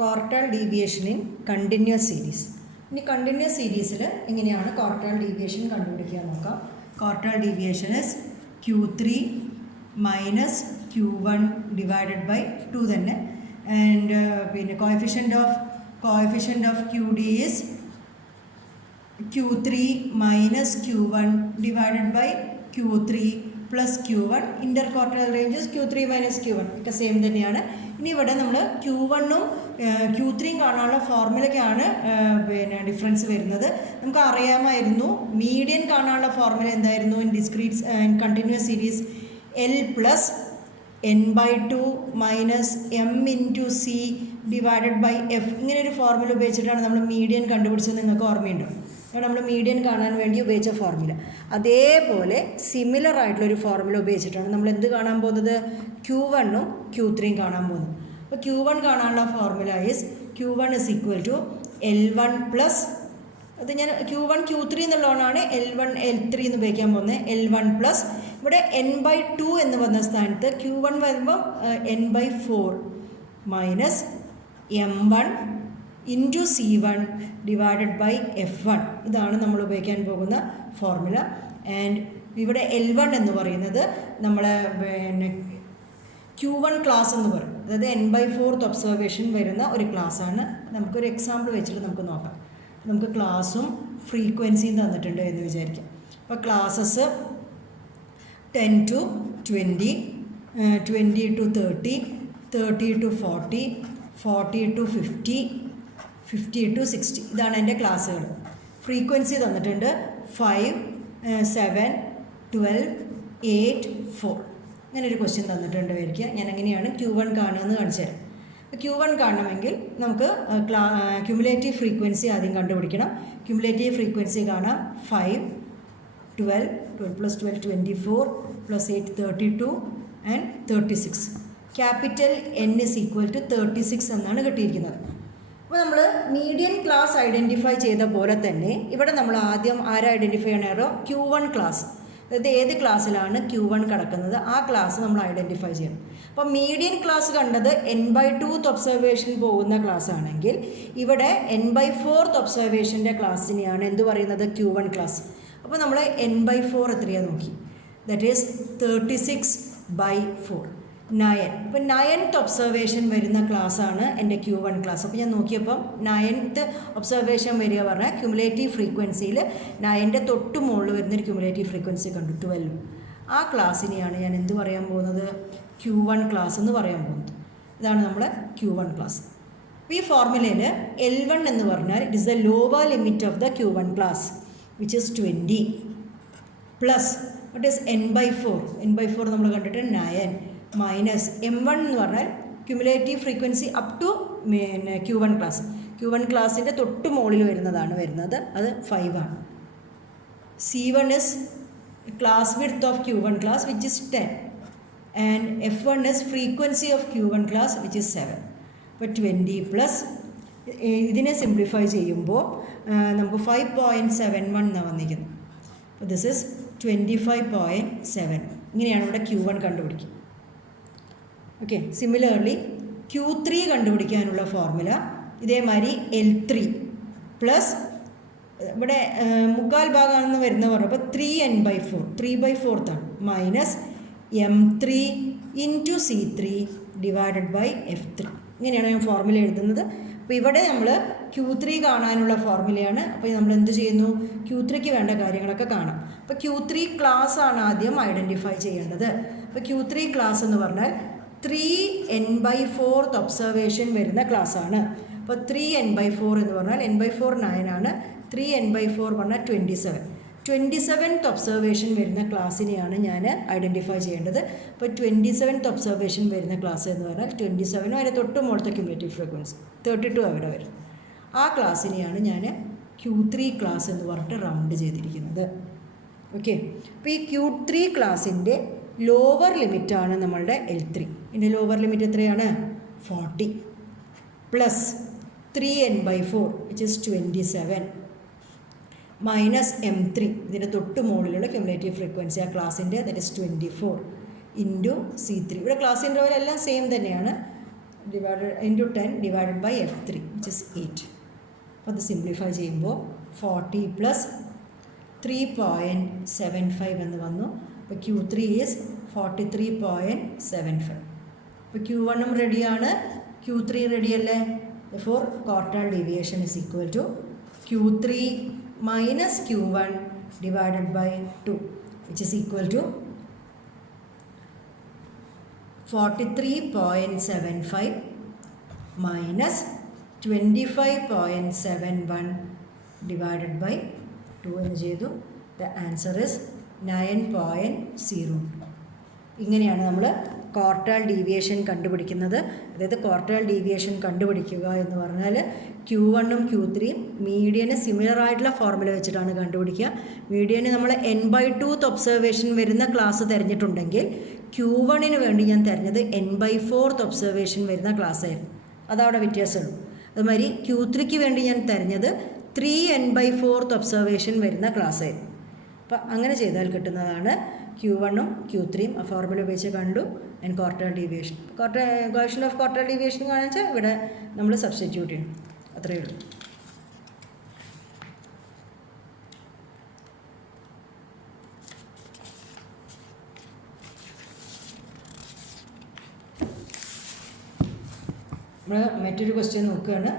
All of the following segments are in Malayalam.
Quartile deviation in continuous series. ഇനി കണ്ടിന്യൂസ് സീരീസിൽ എങ്ങനെയാണ് ക്വാർട്ടൈൽ ഡീവിയേഷൻ കണ്ടുപിടിക്കുക നോക്കാം. Quartile deviation is Q3 minus Q1 divided by 2 തന്നെ. ആൻഡ് പിന്നെ coefficient of QD is Q3 minus Q1 divided by Q3 plus Q1. Interquartile ranges Q3 minus Q1 ഒക്കെ സെയിം തന്നെയാണ്. ഇനി ഇവിടെ നമ്മൾ Q1ഉം Q3യും കാണാനുള്ള ഫോർമുലയ്ക്കാണ് പിന്നെ ഡിഫറൻസ് വരുന്നത്. നമുക്ക് അറിയാമായിരുന്നു മീഡിയൻ കാണാനുള്ള ഫോർമുല എന്തായിരുന്നു in continuous series L plus n/2 minus M/C divided by F. ഇങ്ങനെ ഒരു ഫോർമുല ഉപയോഗിച്ചിട്ടാണ് നമ്മൾ മീഡിയൻ കണ്ടുപിടിച്ചത്. നിങ്ങൾക്ക് ഓർമ്മയുണ്ടോ? നമ്മൾ മീഡിയൻ കാണാൻ വേണ്ടി ഉപയോഗിച്ച ഫോർമുല. അതേപോലെ സിമിലർ ആയിട്ടുള്ളൊരു ഫോർമുല ഉപയോഗിച്ചിട്ടാണ് നമ്മൾ എന്ത് കാണാൻ പോകുന്നത്? Q1ഉം Q3യും കാണാൻ പോകുന്നത്. അപ്പോൾ Q1 കാണാനുള്ള formula is Q1 is equal to L1 plus, അത് ഞാൻ Q1 Q3 എന്നുള്ളതാണ് L1 L3 എന്ന് ഉപയോഗിക്കാൻ പോകുന്നത്. L1 പ്ലസ് ഇവിടെ n/2 എന്ന് പറഞ്ഞ സ്ഥാനത്ത് Q1 വരുമ്പോൾ n/4 minus M1 into C1 divided by F1. ഇതാണ് നമ്മൾ ഉപയോഗിക്കാൻ പോകുന്ന ഫോർമുല. ആൻഡ് ഇവിടെ L1 എന്ന് പറയുന്നത് നമ്മളെ പിന്നെ Q1 ക്ലാസ് എന്ന് പറയും. അതായത് n/4 ഒബ്സർവേഷൻ വരുന്ന ഒരു ക്ലാസ്സാണ്. നമുക്കൊരു എക്സാമ്പിൾ വെച്ചിട്ട് നമുക്ക് നോക്കാം. നമുക്ക് ക്ലാസ്സും ഫ്രീക്വൻസിയും തന്നിട്ടുണ്ട് എന്ന് വിചാരിക്കാം. അപ്പോൾ classes 10 to 20, 20 to 30, 30 to 40, 40 to 50, 50 to 60. ഇതാണ് എൻ്റെ ക്ലാസ്സുകൾ. ഫ്രീക്വൻസി തന്നിട്ടുണ്ട് 5, 7, 12, 8, 4. അങ്ങനെ ഒരു ക്വസ്റ്റ്യൻ തന്നിട്ടുണ്ട് വരിക. ഞാൻ എങ്ങനെയാണ് Q1 കാണുകയെന്ന് കാണിച്ചു തരാം. Q1 കാണണമെങ്കിൽ നമുക്ക് ക്യുമുലേറ്റീവ് ഫ്രീക്വൻസി ആദ്യം കണ്ടുപിടിക്കണം. ക്യുമുലേറ്റീവ് ഫ്രീക്വൻസി കാണാം 5, 12, 12 plus 12 24 plus 8 32 and 36. Capital N is equal to 36 എന്നാണ് കിട്ടിയിരിക്കുന്നത്. അപ്പോൾ നമ്മൾ മീഡിയൻ ക്ലാസ് ഐഡൻറ്റിഫൈ ചെയ്ത പോലെ തന്നെ ഇവിടെ നമ്മൾ ആദ്യം ആരെ ഐഡൻറ്റിഫൈ ചെയ്യണോ? Q1 class. അതായത് ഏത് ക്ലാസ്സിലാണ് Q1 കിടക്കുന്നത് ആ ക്ലാസ് നമ്മൾ ഐഡൻറ്റിഫൈ ചെയ്യണം. അപ്പോൾ മീഡിയൻ ക്ലാസ് കണ്ടത് n/2 ഒബ്സർവേഷൻ പോകുന്ന ക്ലാസ് ആണെങ്കിൽ ഇവിടെ n/4 ഒബ്സർവേഷൻ്റെ ക്ലാസ്സിനെയാണ് എന്ത് പറയുന്നത്? Q1 class. അപ്പോൾ നമ്മൾ n/4 എത്രയാണ് നോക്കി. That is 36/4 9. അപ്പോൾ 9th ഒബ്സർവേഷൻ വരുന്ന ക്ലാസ്സാണ് എൻ്റെ Q1 ക്ലാസ്. അപ്പോൾ ഞാൻ നോക്കിയപ്പം 9th ഒബ്സർവേഷൻ വരിക പറഞ്ഞാൽ ക്യുമുലേറ്റീവ് ഫ്രീക്വൻസിയിൽ 9ൻ്റെ തൊട്ട് മുകളിൽ വരുന്നൊരു ക്യുമുലേറ്റീവ് ഫ്രീക്വൻസി കണ്ടു 12. ആ ക്ലാസ്സിനെയാണ് ഞാൻ എന്ത് പറയാൻ പോകുന്നത്? Q1 ക്ലാസ് എന്ന് പറയാൻ പോകുന്നത്. ഇതാണ് നമ്മുടെ Q1 ക്ലാസ്. അപ്പോൾ ഈ ഫോർമുലയിൽ L1 എന്ന് പറഞ്ഞാൽ it is the lower limit of the Q1 class which is 20 plus what is n/4 നമ്മൾ കണ്ടിട്ട് 9 മൈനസ് M1 എന്ന് പറഞ്ഞാൽ ക്യുമുലേറ്റീവ് ഫ്രീക്വൻസി അപ് ടു പിന്നെ Q1 ക്ലാസ്. Q1 ക്ലാസ്സിൻ്റെ തൊട്ട് മുകളിൽ വരുന്നത് അത് 5 ആണ്. C1 is class width of Q1 class which is 10 and F1 is frequency of Q1 class which is 7. അപ്പോൾ 20 പ്ലസ് ഇതിനെ സിംപ്ലിഫൈ ചെയ്യുമ്പോൾ നമുക്ക് 5.71 എന്നാണ് വന്നിരിക്കുന്നത്. അപ്പോൾ ദിസ് ഇസ് 25.7. ഇങ്ങനെയാണ് ഇവിടെ Q1 കണ്ടുപിടിക്കുക. ഓക്കെ. സിമിലർലി Q3 കണ്ടുപിടിക്കാനുള്ള ഫോർമുല ഇതേമാതിരി L3 പ്ലസ് ഇവിടെ മുക്കാൽ ഭാഗമാണെന്ന് വരുന്ന പറഞ്ഞപ്പോൾ 3n/4 3/4 ആണ് minus M3 into C3 divided by F3. ഇങ്ങനെയാണ് ഞാൻ ഫോർമുല എഴുതുന്നത്. അപ്പോൾ ഇവിടെ നമ്മൾ Q3 കാണാനുള്ള ഫോർമുലയാണ്. അപ്പോൾ നമ്മൾ എന്ത് ചെയ്യുന്നു? Q3ക്ക് വേണ്ട കാര്യങ്ങളൊക്കെ കാണാം. അപ്പോൾ Q3 ക്ലാസ് ആണ് ആദ്യം ഐഡൻറ്റിഫൈ ചെയ്യേണ്ടത്. അപ്പോൾ Q3 ക്ലാസ് എന്ന് പറഞ്ഞാൽ 3n/4 ഒബ്സർവേഷൻ വരുന്ന ക്ലാസ്സാണ്. അപ്പോൾ 3n/4 എന്ന് പറഞ്ഞാൽ n/4 9 ആണ്. 3n/4 പറഞ്ഞാൽ 27th ഒബ്സർവേഷൻ വരുന്ന ക്ലാസ്സിനെയാണ് ഞാൻ ഐഡൻറ്റിഫൈ ചെയ്യേണ്ടത്. അപ്പോൾ 27th ഒബ്സർവേഷൻ വരുന്ന ക്ലാസ് എന്ന് പറഞ്ഞാൽ 27 അതിൻ്റെ തൊട്ട് മുകളിലത്തെ ക്യുമുലേറ്റീവ് ഫ്രീക്വൻസി 32 അവിടെ വരും. ആ ക്ലാസ്സിനെയാണ് ഞാൻ Q3 ക്ലാസ് എന്ന് പറഞ്ഞിട്ട് റൗണ്ട് ചെയ്തിരിക്കുന്നത്. ഓക്കെ. അപ്പോൾ ഈ Q3 ക്ലാസ്സിൻ്റെ ലോവർ ലിമിറ്റാണ് നമ്മളുടെ L3. ഇതിൻ്റെ ലോവർ ലിമിറ്റ് എത്രയാണ്? 40 plus 3n/4 which is 27 minus M3 ഇതിൻ്റെ തൊട്ട് മുകളിലുള്ള ക്യുമുലേറ്റീവ് ഫ്രീക്വൻസി ആ ക്ലാസ്സിൻ്റെ ദാറ്റ് ഇസ് 24 ഇൻറ്റു C3. ഇവിടെ ക്ലാസ് ഇൻ്റർവൽ എല്ലാം സെയിം തന്നെയാണ്. into 10 divided by f3, which is 8. അപ്പോൾ അത് സിംപ്ലിഫൈ ചെയ്യുമ്പോൾ 40 plus 3.75 എന്ന് വന്നു. അപ്പോൾ Q3 is 43.75. അപ്പോൾ Q1 റെഡിയാണ്, Q3 റെഡിയല്ലേ. Therefore quartile deviation is equal to Q3 minus Q1 divided by 2, which is equal to 43.75 minus 25.71 divided by 2 എന്ന് ചെയ്തു. The answer is 9.0. ഇങ്ങനെയാണ് നമ്മൾ ക്വാർട്ടൈൽ ഡീവിയേഷൻ കണ്ടുപിടിക്കുന്നത്. അതായത് ക്വാർട്ടൈൽ ഡീവിയേഷൻ കണ്ടുപിടിക്കുക എന്ന് പറഞ്ഞാൽ Q1ഉം Q3യും മീഡിയന് സിമിലർ ആയിട്ടുള്ള ഫോർമുല വെച്ചിട്ടാണ് കണ്ടുപിടിക്കുക. മീഡിയന് നമ്മൾ n/2th ഒബ്സർവേഷൻ വരുന്ന ക്ലാസ് തിരഞ്ഞിട്ടുണ്ടെങ്കിൽ Q1ന് വേണ്ടി ഞാൻ തിരഞ്ഞത് n/4th ഒബ്സർവേഷൻ വരുന്ന ക്ലാസ് ആയിരുന്നു. അതവിടെ വ്യത്യാസമുള്ളൂ. അതുമാതിരി Q3ക്ക് വേണ്ടി ഞാൻ തിരഞ്ഞത് 3n/4th ഒബ്സർവേഷൻ വരുന്ന ക്ലാസ് ആയിരുന്നു. അപ്പോൾ അങ്ങനെ ചെയ്താൽ കിട്ടുന്നതാണ് Q1ഉം Q3യും ആ ഫോർമുല ഉപയോഗിച്ച് കണ്ടു. And quartile deviation, coefficient of quartile deviation കാണിച്ചാൽ ഇവിടെ നമ്മൾ സബ്സ്റ്റിറ്റ്യൂട്ട് ചെയ്യണം. അത്രയേ ഉള്ളൂ. നമ്മൾ മറ്റൊരു ക്വസ്റ്റ്യൻ നോക്കുകയാണ്.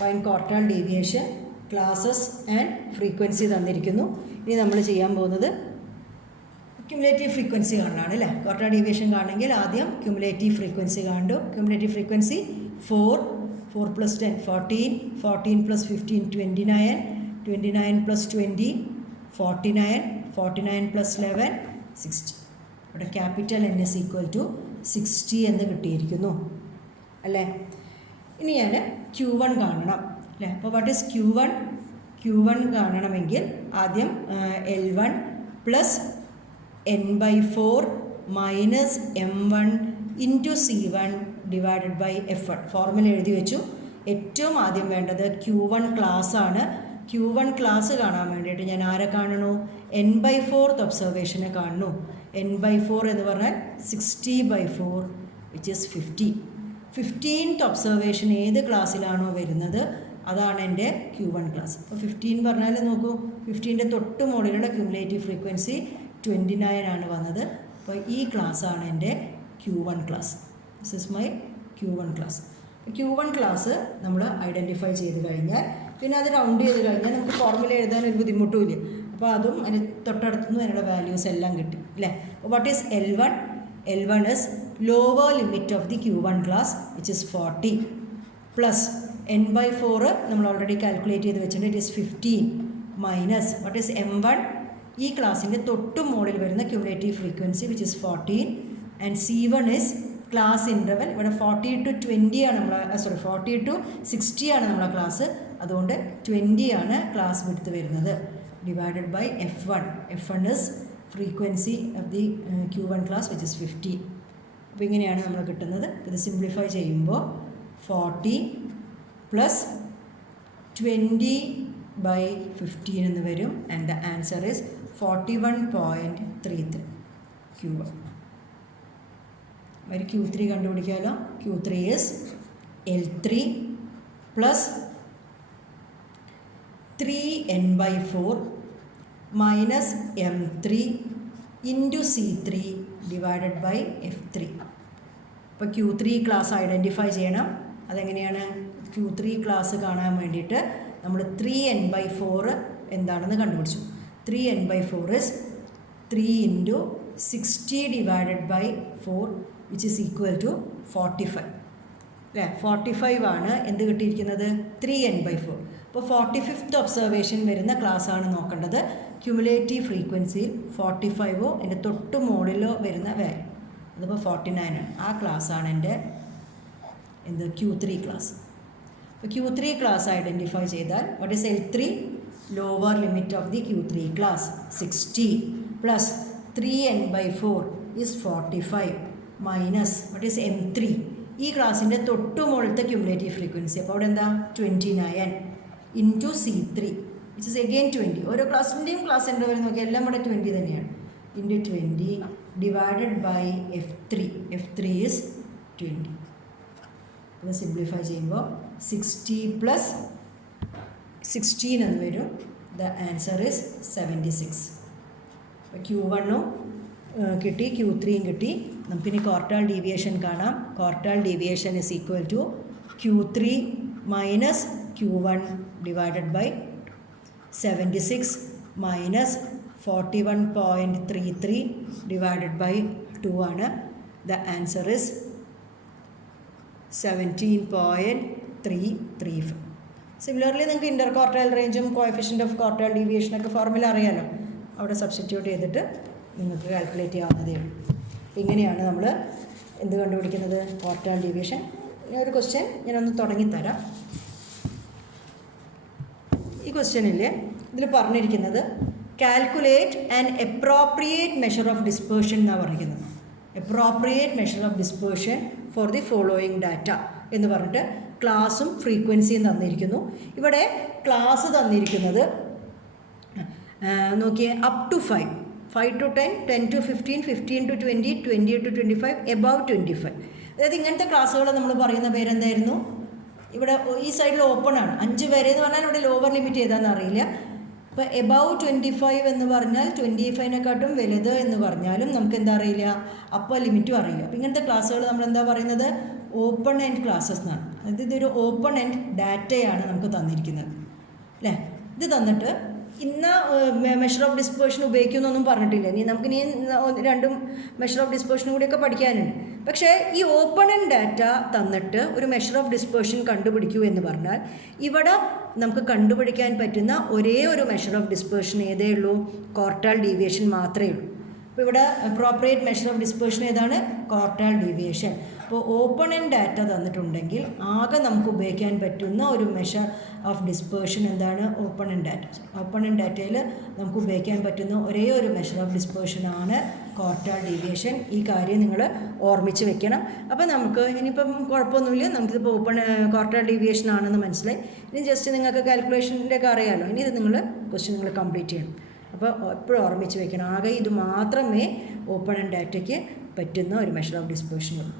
Find quartile deviation, classes and frequency തന്നിരിക്കുന്നു. ഇനി നമ്മൾ ചെയ്യാൻ പോകുന്നത് ക്യുമുലേറ്റീവ് ഫ്രീക്വൻസി കാണാനാണ് അല്ലേ. ക്വാർട്ടൈൽ ഡീവിയേഷൻ കാണണമെങ്കിൽ ആദ്യം ക്യുമുലേറ്റീവ് ഫ്രീക്വൻസി കണ്ടു. Cumulative frequency 4 plus 10 14, 14 plus 15 29, 29 plus 20 49, 49 plus 11 60. ഇവിടെ capital N is equal to 60 എന്ന് കിട്ടിയിരിക്കുന്നു അല്ലേ. ഇനി ഞാൻ Q1 കാണണം അല്ലേ. അപ്പോൾ വാട്ട് ഈസ് Q1 കാണണമെങ്കിൽ ആദ്യം L1 plus n/4 minus m1 into C1 divided by F1 formula എഴുതി വെച്ചു. ഏറ്റവും ആദ്യം വേണ്ടത് Q1 ക്ലാസ് ആണ്. Q1 ക്ലാസ് കാണാൻ വേണ്ടിയിട്ട് ഞാൻ ആരെ കാണണു? n/4th ഒബ്സർവേഷനെ കാണുന്നു. n/4 എന്ന് പറഞ്ഞാൽ 60/4 വിച്ച് ഈസ് 50. 15th ഒബ്സർവേഷൻ ഏത് ക്ലാസ്സിലാണോ വരുന്നത് അതാണ് എൻ്റെ Q1 ക്ലാസ്. അപ്പോൾ 15 പറഞ്ഞാൽ നോക്കൂ, 15ൻ്റെ തൊട്ട് മുകളിലുള്ള ക്യുമുലേറ്റീവ് ഫ്രീക്വൻസി 29 ആണ് വന്നത്. അപ്പോൾ ഈ ക്ലാസ്സാണ് എൻ്റെ Q1 class. This is my Q1 class. Q1 class നമ്മൾ ഐഡൻറ്റിഫൈ ചെയ്ത് കഴിഞ്ഞാൽ പിന്നെ അത് റൗണ്ട് ചെയ്ത് കഴിഞ്ഞാൽ നമുക്ക് ഫോർമുല എഴുതാനൊരു ബുദ്ധിമുട്ടുമില്ല. അപ്പോൾ അതും അതിന് തൊട്ടടുത്തുനിന്ന് അതിനുള്ള വാല്യൂസ് എല്ലാം കിട്ടും അല്ലേ. What is L1? L1 is lower limit of the Q1 class which is 40 plus n/4 നമ്മൾ ഓൾറെഡി കാൽക്കുലേറ്റ് ചെയ്ത് വെച്ചിട്ടുണ്ട്. It is 15 minus what is M1? ഈ ക്ലാസ്സിൻ്റെ തൊട്ട് മുകളിൽ വരുന്ന cumulative frequency which is 14 and C1 is class interval. ഇവിടെ 40 to 20 ആണ് നമ്മൾ 40 to 60 ആണ് നമ്മളെ ക്ലാസ്. അതുകൊണ്ട് 20 ആണ് ക്ലാസ് വിഡ്ത്ത് വരുന്നത് divided by F1. F1 is frequency of the Q1 class which is 50. അപ്പോൾ ഇങ്ങനെയാണ് നമ്മൾ കിട്ടുന്നത്. ഇത് സിംപ്ലിഫൈ ചെയ്യുമ്പോൾ 40 പ്ലസ് 20/15 എന്ന് വരും. And the answer is 41.33 Q1. ഒരു Q3 കണ്ടുപിടിക്കാമല്ലോ. Q3 is L3 plus 3n/4 minus M3 into C3 divided by F3. അപ്പോൾ Q3 ക്ലാസ് ഐഡൻറ്റിഫൈ ചെയ്യണം. അതെങ്ങനെയാണ്? Q3 ക്ലാസ് കാണാൻ വേണ്ടിയിട്ട് നമ്മൾ 3n/4 എന്താണെന്ന് കണ്ടുപിടിച്ചു. 3n/4 is 3 into 60 divided by 4 which is equal to 45 അല്ലേ. 45 ആണ് എന്ത് കിട്ടിയിരിക്കുന്നത്? 3n/4. അപ്പോൾ 45th ഒബ്സർവേഷൻ വരുന്ന ക്ലാസ്സാണ് നോക്കേണ്ടത്. ക്യുമുലേറ്റീവ് ഫ്രീക്വൻസിയിൽ 45ഓ എൻ്റെ തൊട്ട് മുകളിലോ വരുന്ന വാല്യൂ, അതിപ്പോൾ 49 ആണ്. ആ ക്ലാസ്സാണ് എൻ്റെ Q3 ക്ലാസ്. അപ്പോൾ Q3 ക്ലാസ് ഐഡൻറ്റിഫൈ ചെയ്താൽ what is L3? Lower limit of the Q3 class 60 plus 3n/4 is 45 minus what is M3? ഈ ക്ലാസ്സിൻ്റെ തൊട്ട് മുകളിലത്തെ ക്യുമുലേറ്റീവ് ഫ്രീക്വൻസി. അപ്പോൾ അവിടെ എന്താ? 29 into C3 which is again 20. ഓരോ ക്ലാസ്സിൻ്റെയും ക്ലാസ് എൻ്റെ വരെ നോക്കിയാൽ എല്ലാം ഇവിടെ 20 തന്നെയാണ്. Into 20 divided by F3. F3 is 20. അത് സിംപ്ലിഫൈ ചെയ്യുമ്പോൾ 60 പ്ലസ് 16 എന്ന് വരും. The answer is 76. അപ്പോൾ Q1ഉം കിട്ടി, Q3യും കിട്ടി. നമുക്കിനി ക്വാർട്ടൈൽ ഡീവിയേഷൻ കാണാം. Quartile deviation is equal to Q3 minus Q1 divided by 76 minus 41.33 divided by 2 ആണ്. The answer is 17.335. സിമിലർലി നിങ്ങൾക്ക് ഇൻ്റർ ക്വാർട്ടൈൽ റേഞ്ചും കോഎഫിഷ്യൻ്റ് ഓഫ് ക്വാർട്ടൈൽ ഡീവിയേഷനൊക്കെ ഫോർമുല അറിയാമല്ലോ. അവിടെ സബ്സ്റ്റിറ്റ്യൂട്ട് ചെയ്തിട്ട് നിങ്ങൾക്ക് കാൽക്കുലേറ്റ് ചെയ്യാവുന്നതേ ഉള്ളൂ. ഇങ്ങനെയാണ് നമ്മൾ എന്ത് കണ്ടുപിടിക്കുന്നത്? Quartile deviation. ഒരു ക്വസ്റ്റ്യൻ ഞാനൊന്ന് തുടങ്ങിത്തരാം. ഈ ക്വസ്റ്റ്യനിൽ ഇതിൽ പറഞ്ഞിരിക്കുന്നത് calculate an appropriate measure of dispersion എന്നാണ് പറഞ്ഞിരിക്കുന്നത്. Appropriate measure of dispersion for the following data എന്ന് പറഞ്ഞിട്ട് ക്ലാസും ഫ്രീക്വൻസിയും തന്നിരിക്കുന്നു. ഇവിടെ ക്ലാസ് തന്നിരിക്കുന്നത് നോക്കിയേ, up to 5 to 10, 10 to 15, 15 to 20, 20 to 25, above 25. അതായത് ഇങ്ങനത്തെ ക്ലാസ്സുകൾ നമ്മൾ പറയുന്ന പേരെന്തായിരുന്നു? ഇവിടെ ഈ സൈഡിൽ ഓപ്പൺ ആണ്. 5 പേരെ എന്ന് പറഞ്ഞാൽ ഇവിടെ ലോവർ ലിമിറ്റ് ചെയ്താന്ന് അറിയില്ല. ഇപ്പോൾ എബവ് 25 എന്ന് പറഞ്ഞാൽ 25നെക്കാട്ടും വലുത് എന്ന് പറഞ്ഞാലും നമുക്ക് എന്താ അറിയില്ല, അപ്പർ ലിമിറ്റും അറിയില്ല. അപ്പോൾ ഇങ്ങനത്തെ ക്ലാസ്സുകൾ നമ്മൾ എന്താ പറയുന്നത്? ഓപ്പൺ എൻഡ് ക്ലാസ്സസ് എന്നാണ്. അതായത് ഇതൊരു ഓപ്പൺ എൻഡ് ഡാറ്റയാണ് നമുക്ക് തന്നിരിക്കുന്നത് അല്ലേ. ഇത് തന്നിട്ട് ഇന്ന മെഷർ ഓഫ് ഡിസ്പേർഷൻ ഉപയോഗിക്കുമെന്നൊന്നും പറഞ്ഞിട്ടില്ല. ഇനി നമുക്കിനി രണ്ടും മെഷർ ഓഫ് ഡിസ്പേർഷനും കൂടിയൊക്കെ പഠിക്കാനുണ്ട്. പക്ഷേ ഈ ഓപ്പൺ എൻഡ് ഡാറ്റ തന്നിട്ട് ഒരു മെഷർ ഓഫ് ഡിസ്പേർഷൻ കണ്ടുപിടിക്കൂ എന്ന് പറഞ്ഞാൽ ഇവിടെ നമുക്ക് കണ്ടുപിടിക്കാൻ പറ്റുന്ന ഒരേ ഒരു മെഷർ ഓഫ് ഡിസ്പേർഷൻ ഏതേ ഉള്ളൂ? ക്വാർട്ടൈൽ ഡീവിയേഷൻ മാത്രമേ ഉള്ളൂ. അപ്പോൾ ഇവിടെ അപ്രോപ്രിയേറ്റ് മെഷർ ഓഫ് ഡിസ്പേർഷൻ ഏതാണ്? Quartile deviation. അപ്പോൾ ഓപ്പൺ എൻഡ് ഡാറ്റ തന്നിട്ടുണ്ടെങ്കിൽ ആകെ നമുക്ക് ഉപയോഗിക്കാൻ പറ്റുന്ന ഒരു മെഷർ ഓഫ് ഡിസ്പേർഷൻ എന്താണ്? Open end data. Open end ഡാറ്റയിൽ നമുക്ക് ഉപയോഗിക്കാൻ പറ്റുന്ന ഒരേ ഒരു മെഷർ ഓഫ് ഡിസ്പേർഷനാണ് ക്വാർട്ടൈൽ ഡീവിയേഷൻ. ഈ കാര്യം നിങ്ങൾ ഓർമ്മിച്ച് വെക്കണം. അപ്പോൾ നമുക്ക് ഇനിയിപ്പം കുഴപ്പമൊന്നുമില്ല, നമുക്കിതിപ്പോൾ ക്വാർട്ടൈൽ ഡീവിയേഷൻ ആണെന്ന് മനസ്സിലായി. ഇനി ജസ്റ്റ് നിങ്ങൾക്ക് കാൽക്കുലേഷൻ്റെ ഒക്കെ അറിയാമല്ലോ. ഇനി ഇത് ക്വസ്റ്റ്യൻ നിങ്ങൾ കംപ്ലീറ്റ് ചെയ്യണം. അപ്പോൾ എപ്പോഴും ഓർമ്മിച്ച് വെക്കണം, ആകെ ഇത് മാത്രമേ ഓപ്പൺ എൻഡ് ഡാറ്റയ്ക്ക് പറ്റുന്ന ഒരു മെഷർ ഓഫ് ഡിസ്പേർഷനുള്ളൂ.